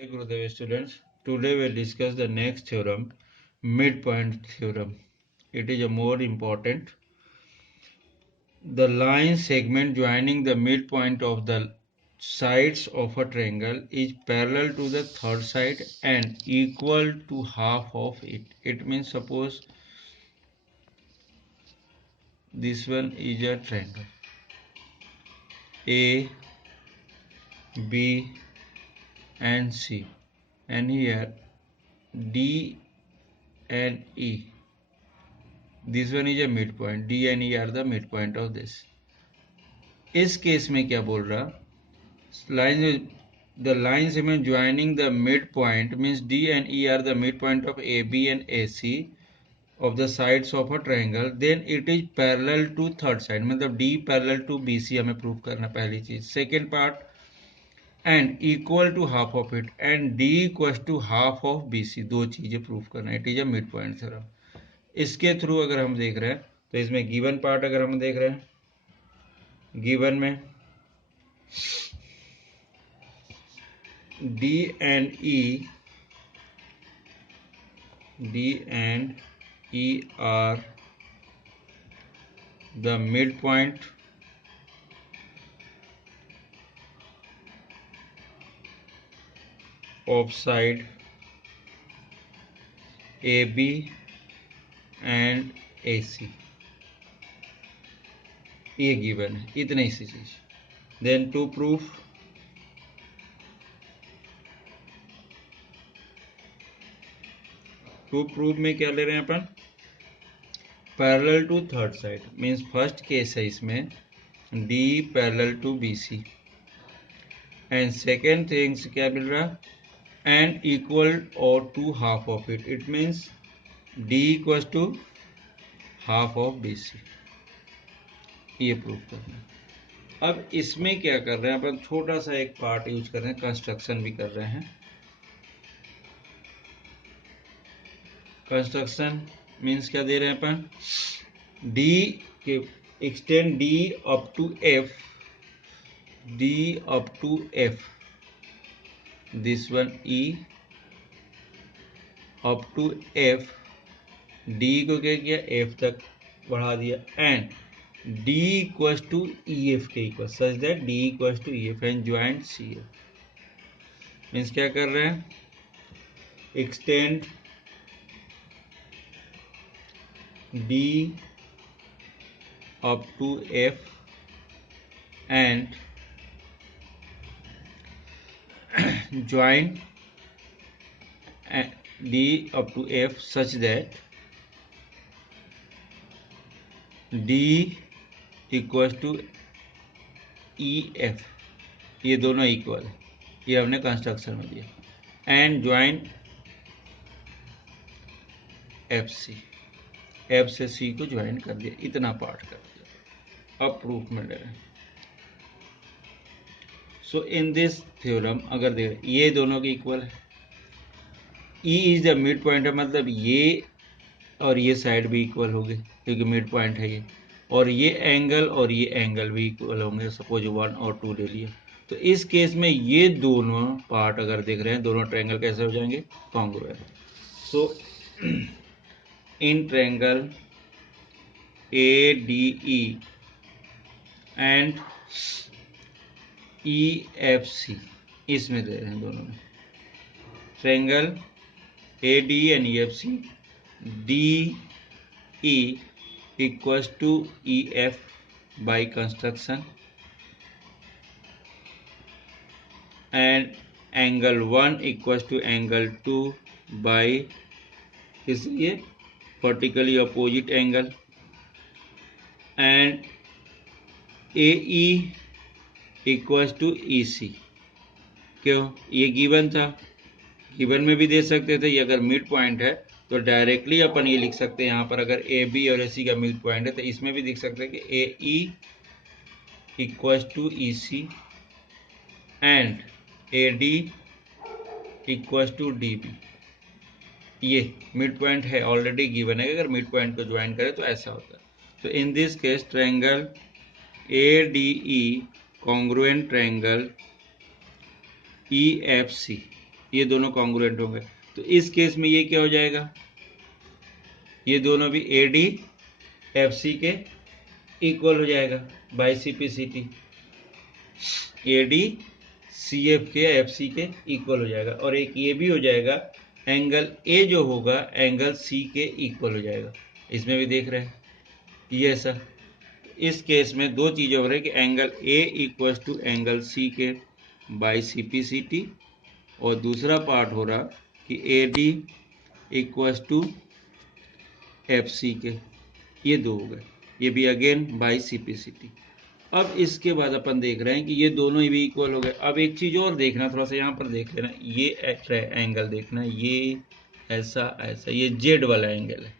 Hey Gurudev students, today we'll discuss the next theorem, midpoint theorem. It is a more important. The line segment joining the midpoint of the sides of a triangle is parallel to the third side and equal to half of it. It means suppose this one is a triangle A, B and C, and here D and E. This one is a midpoint. D and E are the midpoint of this. इस case में क्या बोल रहा, line the line segment joining the midpoint means D and E are the midpoint of AB and AC of the sides of a triangle, then it is parallel to third side. मतलब D parallel to BC हमें prove करना पहली चीज. Second part, and equal to half of it and D equals to half of BC. दो चीजें prove करना. It is a mid point theorem. इसके through अगर हम देख रहे हैं तो इसमें गिवन पार्ट अगर हम देख रहे हैं, गिवन में D and E are the midpoint of side AB and AC. ये गिवन है, इतनी सी चीज. देन टू प्रूफ, में क्या ले रहे हैं अपन, parallel to third side means first case है इसमें D parallel to BC and second things क्या मिल रहा, एंड इक्वल और to half of it. It means D equal to half of BC. ये प्रूव करना है. अब इसमें क्या कर रहे हैं अपन, छोटा सा एक पार्ट यूज कर रहे हैं, कंस्ट्रक्शन भी कर रहे हैं. कंस्ट्रक्शन मीन्स क्या दे रहे हैं अपन, D के extend D up to F, this one E up to F. D को क्या किया, F तक बढ़ा दिया and D equals to EF के equal, such that D equals to EF and joint CF. Means क्या कर रहे हैं, extend D up to F and join D up to F such that D equals to EF. ये दोनों equal है, ये हमने कंस्ट्रक्शन में दिया. एंड ज्वाइन FC, F से C को ज्वाइन कर दिया. इतना पार्ट कर दिया. अब प्रूफ में ले रहे हैं. सो इन दिस थ्योरम अगर देख, ये दोनों के इक्वल है, E is the mid point है, मतलब ये और ये साइड भी इक्वल हो गए क्योंकि मिड पॉइंट है ये, और ये एंगल भी इक्वल होंगे. सपोज 1 और 2 ले लिया, तो इस केस में ये दोनों पार्ट अगर देख रहे हैं, दोनों ट्रायंगल कैसे हो जाएंगे, congruent. So in triangle ADE and EFC, इसमें दे रहे हैं दोनों में, triangle ADE and EFC, DE equals to EF by construction and angle 1 equals to angle 2 by इसलिए vertically opposite angle, and AE equals to EC. क्यों, ये given था, given में भी दे सकते थे. ये अगर मिड पॉइंट है तो डायरेक्टली अपन ये लिख सकते हैं, यहाँ पर अगर AB और AC का मिड पॉइंट है तो इसमें भी लिख सकते हैं कि AE equals to EC and AD equals to DB. ये मिड पॉइंट है, ऑलरेडी गिवन है. अगर मिड पॉइंट को ज्वाइन करें तो ऐसा होता है. तो इन this case triangle ADE congruent triangle EFC ये दोनों कॉन्ग्रुएंट होंगे। तो इस केस में ये क्या हो जाएगा, ये दोनों भी AD FC के इक्वल हो जाएगा बाई CP/CT। AD CF के FC के इक्वल हो जाएगा। और एक ये भी हो जाएगा, एंगल A जो होगा एंगल C के इक्वल हो जाएगा। इसमें भी देख रहे हैं ये ऐसा। इस केस में दो चीज़ें हो रही है कि angle A equal to angle C के बाई CP/CT, और दूसरा पार्ट हो रहा कि AD इक्वल टू FC के, ये दो हो गए, ये भी अगेन बाई CP/CT। अब इसके बाद अपन देख रहे हैं कि ये दोनों ही भी इक्वल हो गए। अब एक चीज़ और देखना, थोड़ा सा यहाँ पर देख लेना, ये एंगल देखना, ये ऐसा ऐसा, ये जेड वाला एंगल है,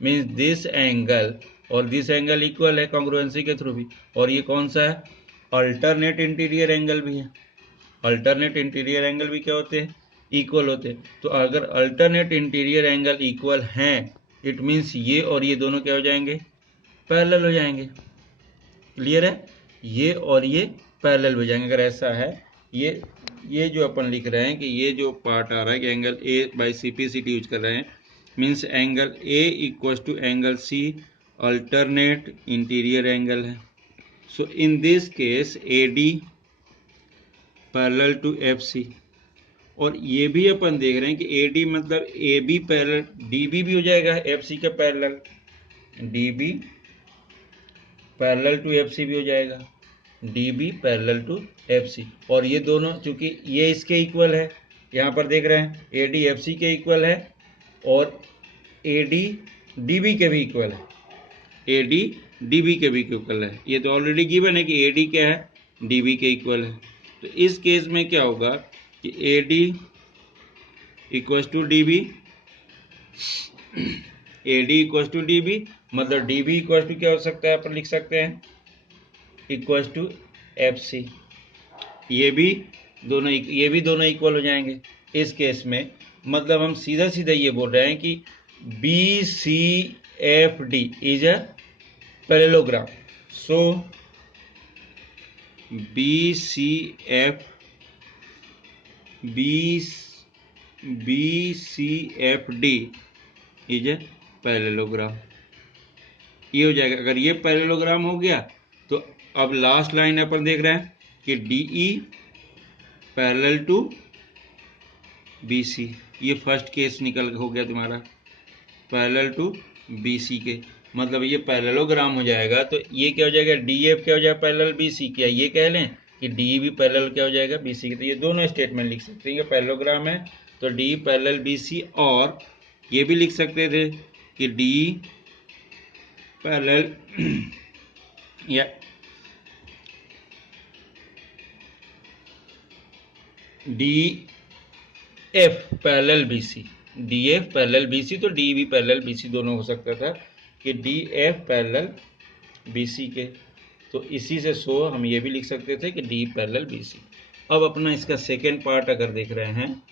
मीन्स दिस एंगल और दिस एंगल इक्वल है कॉन्ग्रुएंसी के थ्रू भी। और ये कौन सा है, अल्टरनेट इंटीरियर एंगल भी है। अल्टरनेट इंटीरियर एंगल भी क्या होते हैं, इक्वल होते हैं। तो अगर अल्टरनेट इंटीरियर एंगल इक्वल हैं, इट मीन्स ये और ये दोनों क्या हो जाएंगे, पैरेलल हो जाएंगे। क्लियर है, ये और ये पैरेलल हो जाएंगे। अगर ऐसा है, ये जो अपन लिख रहे हैं कि ये जो पार्ट आ रहा है कि angle A by CP/CT use कर रहे हैं, means angle A equal to angle C alternate interior angle है। So in this case AD parallel to FC। और ये भी अपन देख रहे हैं कि AD मतलब AB पैरेलल DB भी हो जाएगा FC के parallel, DB parallel to FC भी हो जाएगा, DB पैरेलल टू FC। और ये दोनों चूंकि ये इसके इक्वल है, यहाँ पर देख रहे हैं AD FC के इक्वल है और AD DB के भी इक्वल है, AD DB के भी इक्वल है। ये तो ऑलरेडी गिवन है कि AD क्या है, DB के इक्वल है। तो इस केस में क्या होगा कि AD equal to DB, AD equal to DB, मतलब DB इक्वल टू क्या हो सकता है, अपन लिख सकते हैं इक्वल टू FC। ये भी दोनों इक्वल हो जाएंगे इस केस में। मतलब हम सीधा सीधा ये बोल रहे हैं कि BCFD is a parallelogram. So BCFD is a parallelogram, ये हो जाएगा। अगर ये पैरेललोग्राम हो गया तो अब लास्ट लाइन अपन देख रहे हैं कि DE पैरेलल टू BC। ये फर्स्ट केस निकल हो गया तुम्हारा, पैरेलल टू BC के, मतलब ये पैरेललोग्राम हो जाएगा। तो ये क्या हो जाएगा, DF क्या हो जाएगा, पैरेलल BC। क्या ये कह लें कि DE भी पैरेलल क्या हो जाएगा, BC के। तो ये दोनों स्टेटमेंट लिख सकते हैं, ये पैरेललोग्राम है तो DE पैरेलल BC। और ये भी लिख सकते थे कि DE पैरेलल या DF parallel BC, DF parallel BC, तो DE भी पैरेलल BC दोनों हो सकता था कि DF पैरेलल BC के। तो इसी से सो हम ये भी लिख सकते थे कि DE पैरेलल BC। अब अपना इसका सेकेंड पार्ट अगर देख रहे हैं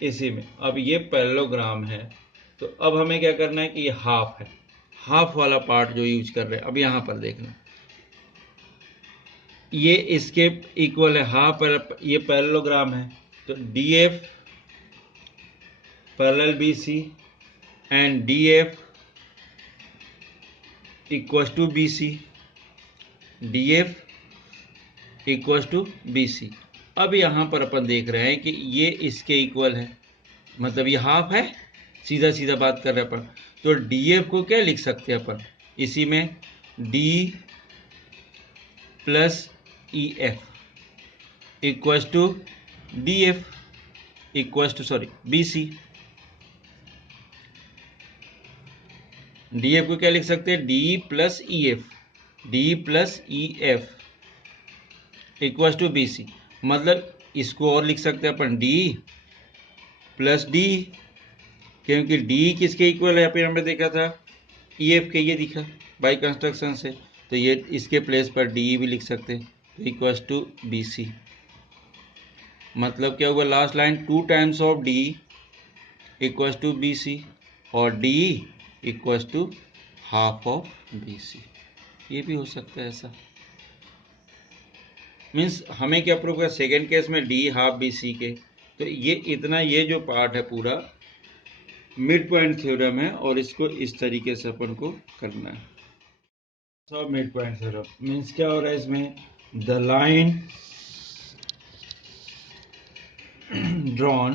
इसी में, अब ये पैरेललोग्राम है तो अब हमें क्या करना है कि ये हाफ है, हाफ वाला पार्ट जो यूज कर रहे हैं। अब यहाँ पर देखना, ये इसके इक्वल है, हाफ ये पैरेललोग्राम है तो DF parallel BC and DF equal to BC, DF equal to BC। अब यहाँ पर अपन देख रहे हैं कि ये इसके इक्वल है, मतलब ये हाफ है, सीधा सीधा बात कर रहे हैं अपन। तो DF को क्या लिख सकते हैं अपन, इसी में D plus EF equal to DF equal to BC। DF को क्या लिख सकते हैं, D plus EF, D plus EF equal to BC। मतलब इसको और लिख सकते हैं अपन D प्लस D, क्योंकि D किसके इक्वल है, यहाँ पे हमने देखा था EF के, ये दिखा बाई कंस्ट्रक्शन से। तो ये इसके प्लेस पर DE भी लिख सकते हैं, तो इक्वल टू BC। मतलब क्या होगा, last line 2 times of DE equal to BC और DE equal to half of BC। ये भी हो सकता है ऐसा। मीन्स हमें क्या प्रूव कर, सेकेंड केस में डी हाफ बी सी के, तो ये इतना, ये जो पार्ट है पूरा मिड पॉइंट थ्योरम है, और इसको इस तरीके से अपन को करना है। सब मिड पॉइंट थ्योरम मीन्स क्या हो रहा है इसमें, the line drawn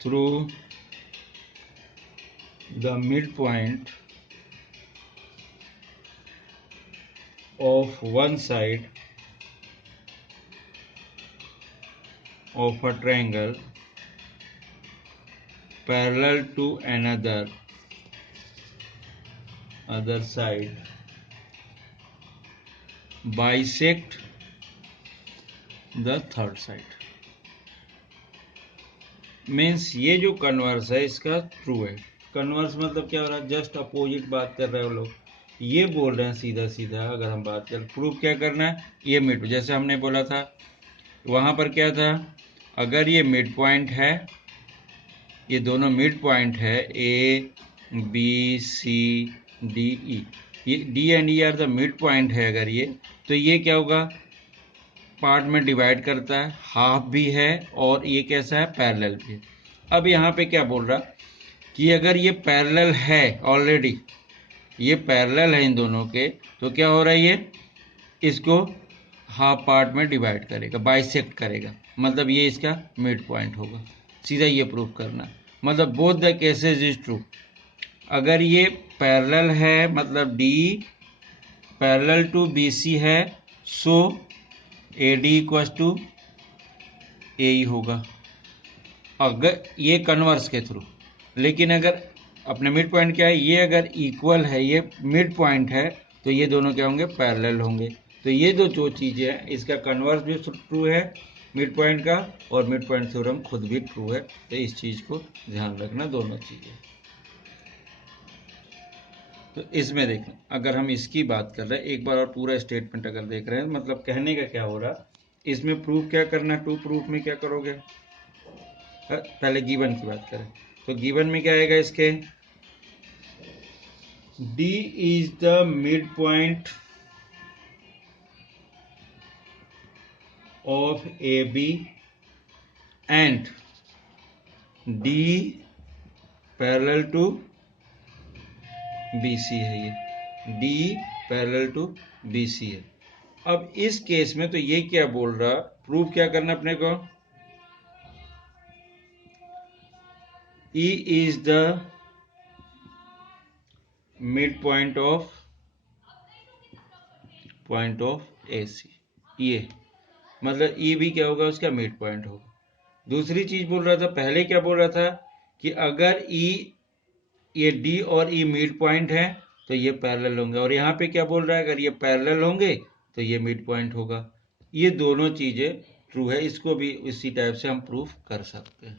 through the midpoint of one side of a triangle parallel to other side bisect the third side। Means ये जो कन्वर्स है इसका ट्रू है। कन्वर्स मतलब क्या हो रहा है, जस्ट अपोजिट बात कर रहे हो लोग, ये बोल रहे हैं सीधा सीधा। अगर हम बात करें प्रूफ क्या करना है, ये मिड, जैसे हमने बोला था वहां पर क्या था, अगर ये मिड पॉइंट है, ये दोनों मिड पॉइंट है, A B C D E, ये D and E R the mid point है, अगर ये, तो ये क्या होगा, पार्ट में डिवाइड करता है, हाफ भी है और ये कैसा है, पैरेलल भी है। अब यहाँ पे क्या बोल रहा कि अगर ये पैरेलल है, ऑलरेडी ये पैरेलल है इन दोनों के, तो क्या हो रहा है, ये इसको हाफ पार्ट में डिवाइड करेगा, बाइसेक्ट करेगा, मतलब ये इसका मिड पॉइंट होगा। सीधा ये प्रूफ करना, मतलब both the cases is true. अगर ये पैरेलल है, मतलब D parallel to B C है, so A D equals to A E होगा, अगर ये कन्वर्स के थ्रू। लेकिन अगर अपने मिड पॉइंट क्या है, ये अगर इक्वल है, ये मिड पॉइंट है, तो ये दोनों क्या होंगे, पैरेलल होंगे। तो ये दो चीजें हैं, इसका कन्वर्स भी ट्रू है मिड पॉइंट का, और मिड पॉइंट थ्योरम खुद भी ट्रू है। तो इस चीज को ध्यान रखना, दोनों चीजें। तो इसमें देखना, अगर हम इसकी बात कर रहे हैं, एक बार और पूरा स्टेटमेंट अगर देख रहे हैं, मतलब कहने का क्या हो रहा, इसमें प्रूफ क्या करना, टू प्रूफ में क्या करोगे, पहले गिवन की बात करें तो गिवन में क्या आएगा इसके, D is the midpoint of AB and D parallel to BC है, ये D parallel to BC है। अब इस केस में तो ये क्या बोल रहा, प्रूफ क्या करना अपने को, E is the mid point of AC, ये मतलब E भी क्या होगा, उसका मिड पॉइंट होगा। दूसरी चीज बोल रहा था, पहले क्या बोल रहा था कि अगर E, ये D और E मिड पॉइंट है तो ये पैरेलल होंगे, और यहाँ पे क्या बोल रहा है, अगर ये पैरेलल होंगे तो ये मिड पॉइंट होगा। ये दोनों चीजें ट्रू है, इसको भी इसी टाइप से हम प्रूफ कर सकते हैं।